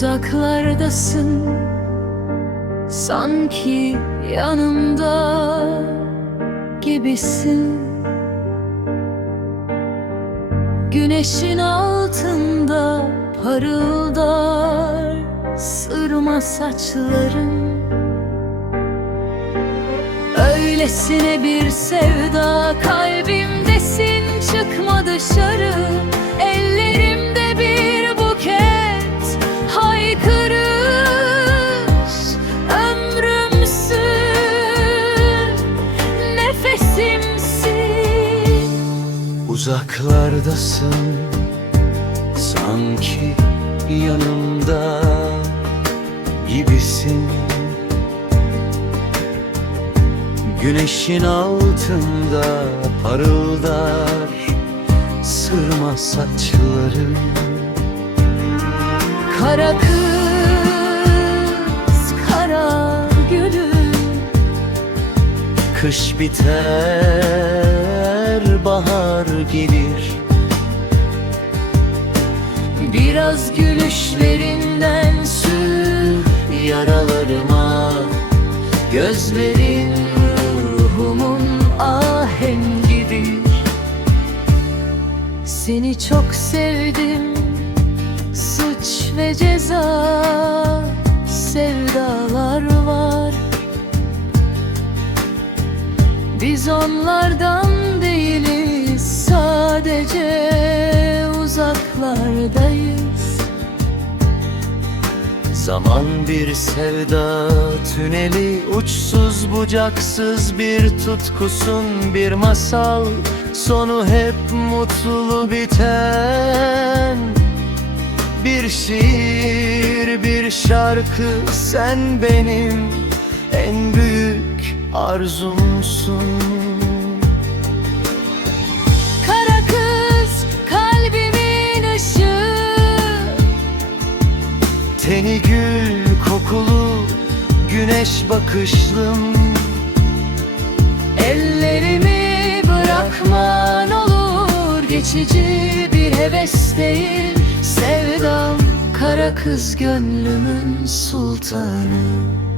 uzaklardasın. Sanki yanımda gibisin. Güneşin altında parıldar Sırma saçların. Öylesine bir sevda kalbimdesin. Çıkma dışarı ellerimde Uzaklardasın. Sanki yanımda gibisin. Güneşin altında parıldar Sırma saçların Kara kız, kara gülüm Kış biter, bahar gelir. Biraz gülüşlerinden sür Yaralarıma. Gözlerin ruhumun ahengidir. Seni çok sevdim. Suç ve ceza Sevdalar var. Biz onlardan Sadece uzaklardayız. Zaman bir sevda tüneli Uçsuz bucaksız bir tutkusun bir masal. Sonu hep mutlu biten. Bir şiir bir şarkı Sen benim en büyük arzumsun Teni gül kokulu güneş bakışlım. Ellerimi bırakman olur Geçici bir heves değil. Sevdam kara kız gönlümün sultanı